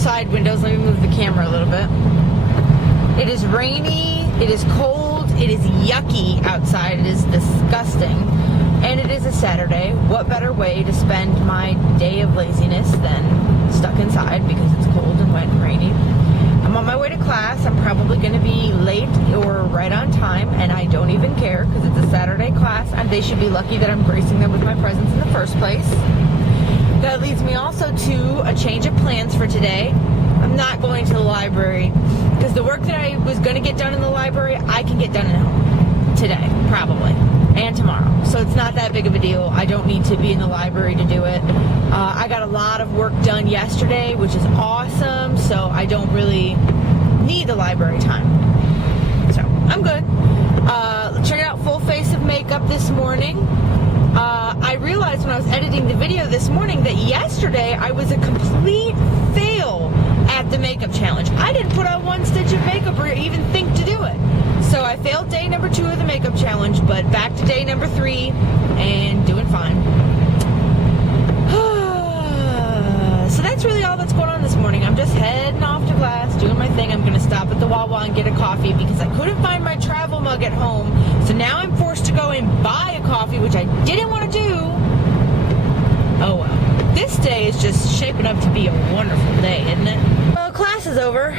side windows. Let me move the camera a little bit. It is rainy, it is cold, it is yucky outside, it is disgusting, and it is a Saturday. What better way to spend my day of laziness than stuck inside because it's cold and wet and rainy. I'm on my way to class. I'm probably going to be late or right on time, and I don't even care because it's a Saturday class, and they should be lucky that I'm gracing them with my presence in the first place. That leads me also to a change of plans for today. I'm not going to the library because the work that I was going to get done in the library, I can get done at home today, probably, and tomorrow. So it's not that big of a deal. I don't need to be in the library to do it. I got a lot of work done yesterday, which is awesome, so I don't really need the library time. So I'm good. Check out full face of makeup this morning. I realized when I was editing the video this morning that yesterday I was a complete fail at the makeup challenge. I didn't put on one stitch of makeup or even think to do it. So I failed day number 2 of the makeup challenge, but back to day number 3 and doing fine. So that's really all that's going on this morning. I'm just heading off to class, doing my thing. I'm going to stop at the Wawa and get a coffee because I couldn't find my travel mug at home. So now I'm forced to go and buy a coffee, which I didn't want to do. Oh well. This day is just shaping up to be a wonderful day, isn't it? Well, class is over.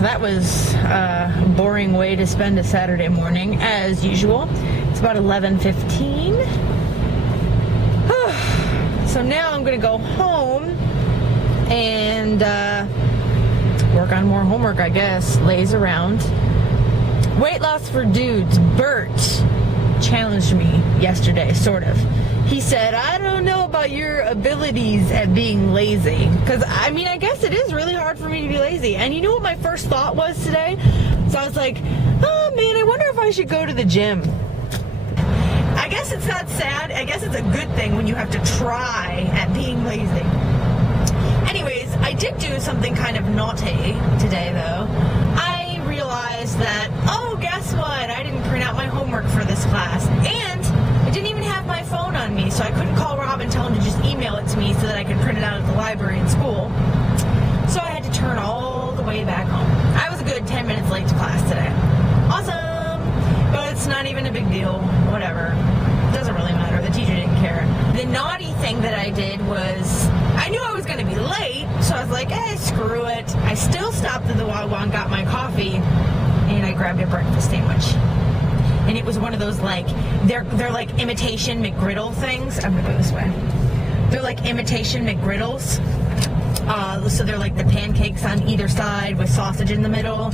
That was a boring way to spend a Saturday morning, as usual. It's about 11:15. So now I'm going to go home and work on more homework, I guess. Laze around. Weight loss for dudes. Bert challenged me yesterday, sort of. He said, I don't know about your abilities at being lazy. Because, I mean, I guess it is really hard for me to be lazy. And you know what my first thought was today? So I was like, oh man, I wonder if I should go to the gym. I guess it's not sad. I guess it's a good thing when you have to try at being lazy. Anyways, I did do something kind of naughty today, though. I realized that, oh, guess what? I didn't print out my homework for this class. And I didn't even have my phone on me, so I couldn't call Rob and tell him to just email it to me so that I could print it out at the library in school. So I had to turn all the way back home. I was a good 10 minutes late to class today. Awesome! But it's not even a big deal. Whatever. It doesn't really matter. The teacher didn't care. The naughty thing that I did was, I knew I was going to be late, so I was like, screw it. I still stopped at the Wawa and got my coffee, and I grabbed a breakfast sandwich. And it was one of those, like, they're like imitation McGriddle things. I'm going to go this way. They're like imitation McGriddles. So they're like the pancakes on either side with sausage in the middle.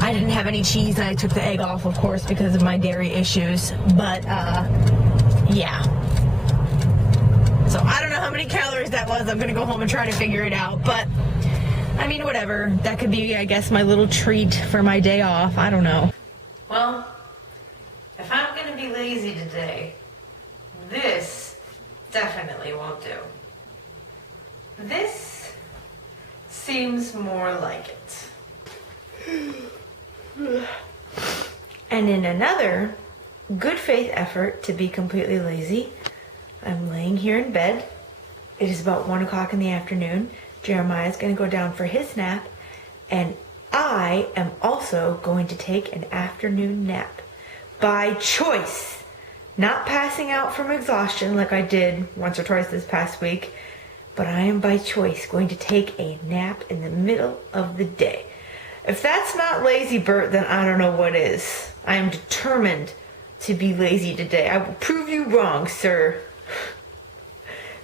I didn't have any cheese, and I took the egg off, of course, because of my dairy issues. But, yeah. So I don't know how many calories that was. I'm going to go home and try to figure it out. But, I mean, whatever. That could be, I guess, my little treat for my day off. I don't know. Well, if I'm going to be lazy today, this definitely won't do. This seems more like it. And in another good faith effort to be completely lazy, I'm laying here in bed. It is about 1 o'clock in the afternoon. Jeremiah's going to go down for his nap, and I am also going to take an afternoon nap. By choice. Not passing out from exhaustion like I did once or twice this past week, but I am by choice going to take a nap in the middle of the day. If that's not lazy, Bert, then I don't know what is. I am determined to be lazy today. I will prove you wrong, sir.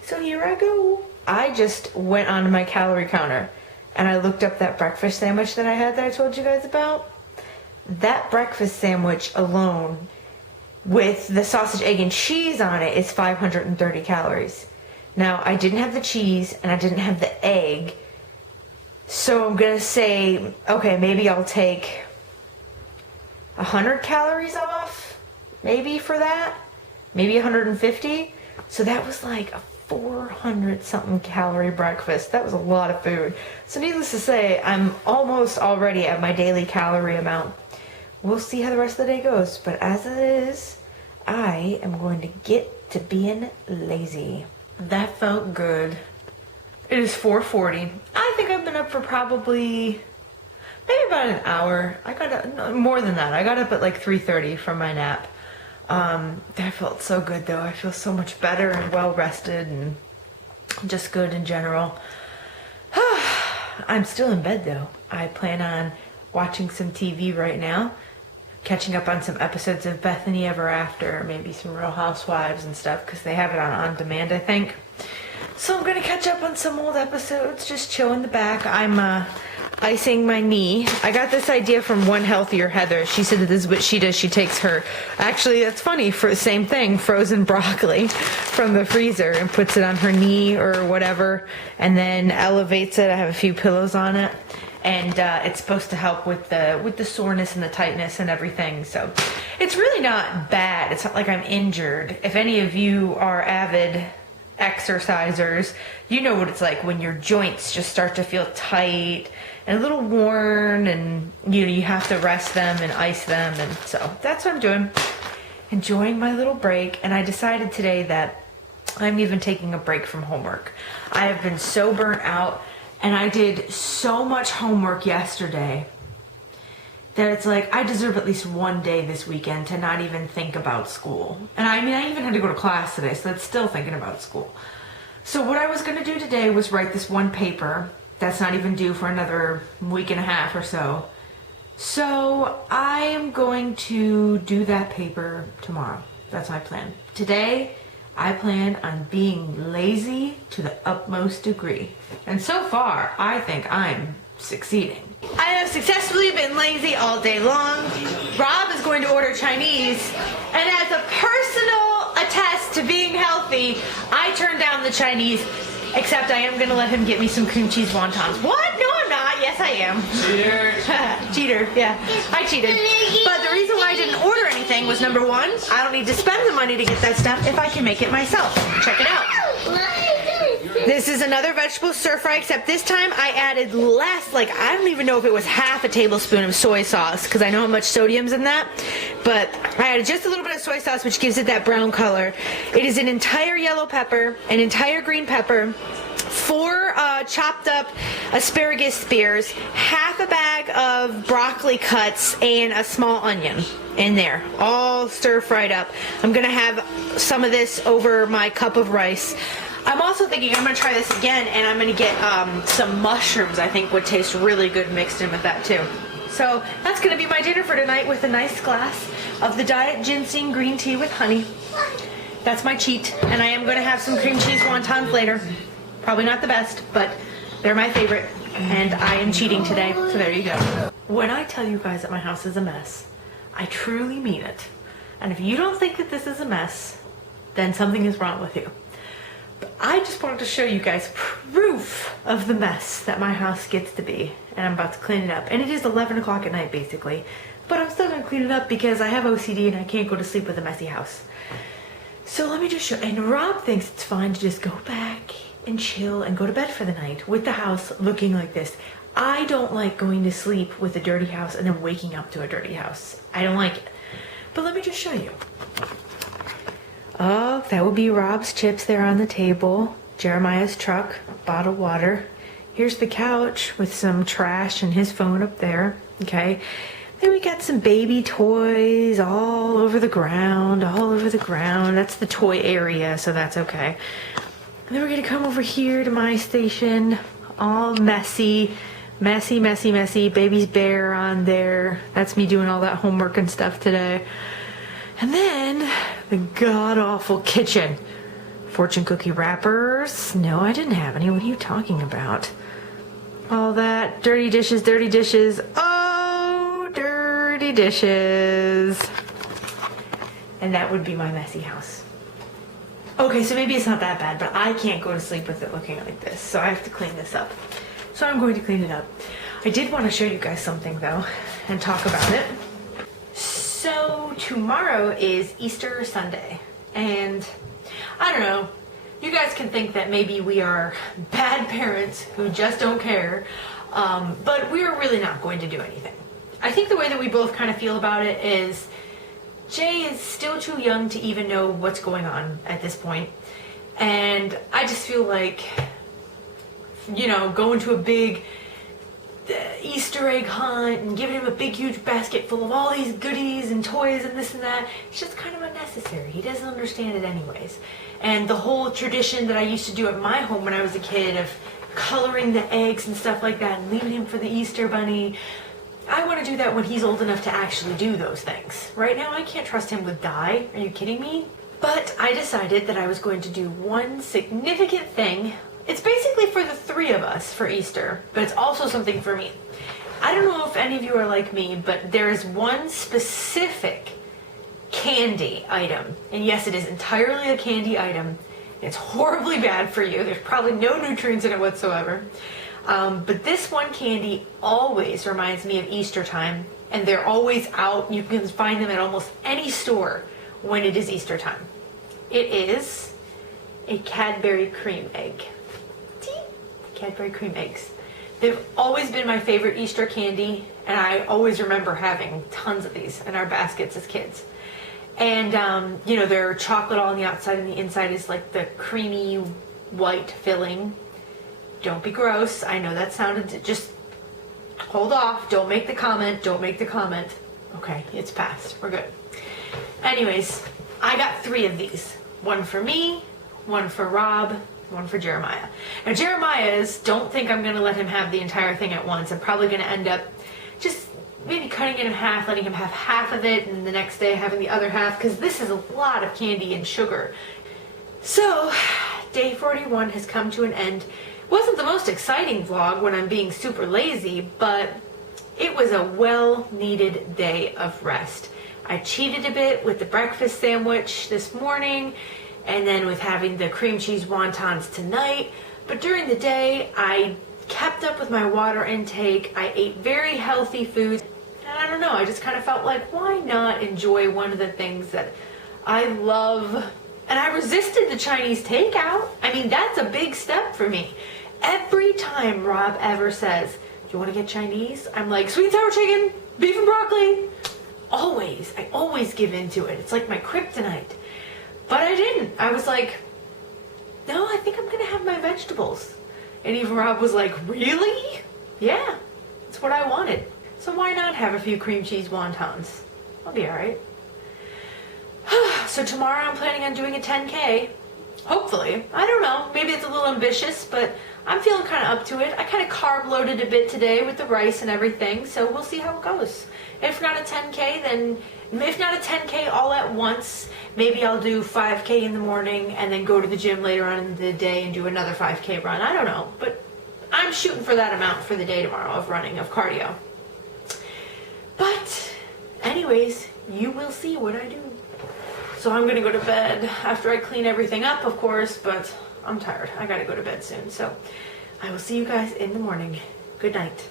So here I go. I just went onto my calorie counter and I looked up that breakfast sandwich that I had that I told you guys about. That breakfast sandwich alone with the sausage, egg, and cheese on it is 530 calories. Now, I didn't have the cheese and I didn't have the egg, so I'm going to say, okay, maybe I'll take 100 calories off, maybe for that, maybe 150. So that was like a 400 something calorie breakfast. That was a lot of food. So needless to say, I'm almost already at my daily calorie amount. We'll see how the rest of the day goes, but as it is, I am going to get to being lazy. That felt good. It is 4:40. I think I've been up for probably maybe about an hour. I got up, no, more than that. I got up at like 3:30 from my nap. That felt so good though. I feel so much better and well rested and just good in general. I'm still in bed though. I plan on watching some TV right now, catching up on some episodes of Bethany Ever After, maybe some Real Housewives and stuff, because they have it on demand, I think. So I'm gonna catch up on some old episodes, just chill in the back. I'm icing my knee. I got this idea from One Healthier Heather. She said that this is what she does. She takes her, actually that's funny, for the same thing, frozen broccoli from the freezer and puts it on her knee or whatever, and then elevates it. I have a few pillows on it, and it's supposed to help with the soreness and the tightness and everything. So it's really not bad. It's not like I'm injured. If any of you are avid exercisers, you know what it's like when your joints just start to feel tight and a little worn, and you have to rest them and ice them. And so that's what I'm doing, enjoying my little break. And I decided today that I'm even taking a break from homework. I have been so burnt out, and I did so much homework yesterday that it's like I deserve at least one day this weekend to not even think about school. And I mean, I even had to go to class today, so that's still thinking about school. So what I was gonna do today was write this one paper that's not even due for another week and a half or so. So I am going to do that paper tomorrow. That's my plan. Today, I plan on being lazy to the utmost degree. And so far, I think I'm succeeding. I have successfully been lazy all day long. Rob is going to order Chinese, and as a personal attest to being healthy, I turned down the Chinese, except I am going to let him get me some cream cheese wontons. What? No, I'm not. Yes, I am. Cheater. Cheater, yeah. I cheated. But the reason why I didn't order anything was, number one, I don't need to spend the money to get that stuff if I can make it myself. Check it out. This is another vegetable stir fry, except this time I added less, like I don't even know if it was half a tablespoon of soy sauce, because I know how much sodium's in that, but I added just a little bit of soy sauce, which gives it that brown color. It is an entire yellow pepper, an entire green pepper, 4 chopped up asparagus spears, half a bag of broccoli cuts, and a small onion in there, all stir fried up. I'm gonna have some of this over my cup of rice. I'm also thinking I'm going to try this again, and I'm going to get some mushrooms I think would taste really good mixed in with that too. So that's going to be my dinner for tonight, with a nice glass of the Diet Ginseng green tea with honey. That's my cheat, and I am going to have some cream cheese wontons later. Probably not the best, but they're my favorite, and I am cheating today, so there you go. When I tell you guys that my house is a mess, I truly mean it. And if you don't think that this is a mess, then something is wrong with you. I just wanted to show you guys proof of the mess that my house gets to be, and I'm about to clean it up. And it is 11 o'clock at night basically, but I'm still gonna clean it up because I have OCD and I can't go to sleep with a messy house. So let me just show, and Rob thinks it's fine to just go back and chill and go to bed for the night with the house looking like this. I don't like going to sleep with a dirty house and then waking up to a dirty house. I don't like it. But let me just show you. Oh, that would be Rob's chips there on the table. Jeremiah's truck, bottled water. Here's the couch with some trash and his phone up there. Okay. Then we got some baby toys all over the ground, all over the ground. That's the toy area, so that's okay. And then we're gonna come over here to my station, all messy, messy, messy, messy. Baby's bear on there. That's me doing all that homework and stuff today. And then the god-awful kitchen. Fortune cookie wrappers. No, I didn't have any. What are you talking about? All that. Dirty dishes, dirty dishes. Oh, dirty dishes. And that would be my messy house. Okay, so maybe it's not that bad, but I can't go to sleep with it looking like this, so I have to clean this up. So I'm going to clean it up. I did want to show you guys something, though, and talk about it. So tomorrow is Easter Sunday, and I don't know, you guys can think that maybe we are bad parents who just don't care, but we're really not going to do anything. I think the way that we both kind of feel about it is Jay is still too young to even know what's going on at this point, and I just feel like you know, going to a big Easter egg hunt and giving him a big huge basket full of all these goodies and toys and this and that. It's just kind of unnecessary. He doesn't understand it anyways. And the whole tradition that I used to do at my home when I was a kid of coloring the eggs and stuff like that and leaving him for the Easter bunny, I want to do that when he's old enough to actually do those things. Right now I can't trust him with dye. Are you kidding me? But I decided that I was going to do one significant thing. It's basically for the three of us for Easter, but it's also something for me. I don't know if any of you are like me, but there is one specific candy item. And yes, it is entirely a candy item. It's horribly bad for you. There's probably no nutrients in it whatsoever. But this one candy always reminds me of Easter time. And they're always out. You can find them at almost any store when it is Easter time. It is a Cadbury cream egg. Cadbury cream eggs. They've always been my favorite Easter candy, and I always remember having tons of these in our baskets as kids. And, you know, they're chocolate all on the outside, and the inside is like the creamy white filling. Don't be gross. I know that sounded, just hold off. Don't make the comment. Don't make the comment. Okay, it's passed. We're good. Anyways, I got 3 of these. One for me, one for Rob, one for Jeremiah. Now Jeremiah's, don't think I'm going to let him have the entire thing at once. I'm probably going to end up just maybe cutting it in half, letting him have half of it, and the next day having the other half, because this is a lot of candy and sugar. So, day 41 has come to an end. It wasn't the most exciting vlog when I'm being super lazy, but it was a well-needed day of rest. I cheated a bit with the breakfast sandwich this morning, and then with having the cream cheese wontons tonight. But during the day, I kept up with my water intake. I ate very healthy foods. And I don't know, I just kind of felt like, why not enjoy one of the things that I love? And I resisted the Chinese takeout. I mean, that's a big step for me. Every time Rob ever says, do you want to get Chinese? I'm like, sweet and sour chicken, beef and broccoli. Always, I always give into it. It's like my kryptonite. But I didn't. I was like, no, I think I'm going to have my vegetables. And even Rob was like, really? Yeah, that's what I wanted. So why not have a few cream cheese wontons? I'll be all right. So tomorrow I'm planning on doing a 10K. Hopefully. I don't know. Maybe it's a little ambitious, but I'm feeling kind of up to it. I kind of carb loaded a bit today with the rice and everything, so we'll see how it goes. If not a 10K, then if not a 10K all at once, maybe I'll do 5K in the morning and then go to the gym later on in the day and do another 5K run. I don't know, but I'm shooting for that amount for the day tomorrow of running, of cardio. But anyways, you will see what I do. So I'm going to go to bed after I clean everything up, of course, but I'm tired. I got to go to bed soon. So I will see you guys in the morning. Good night.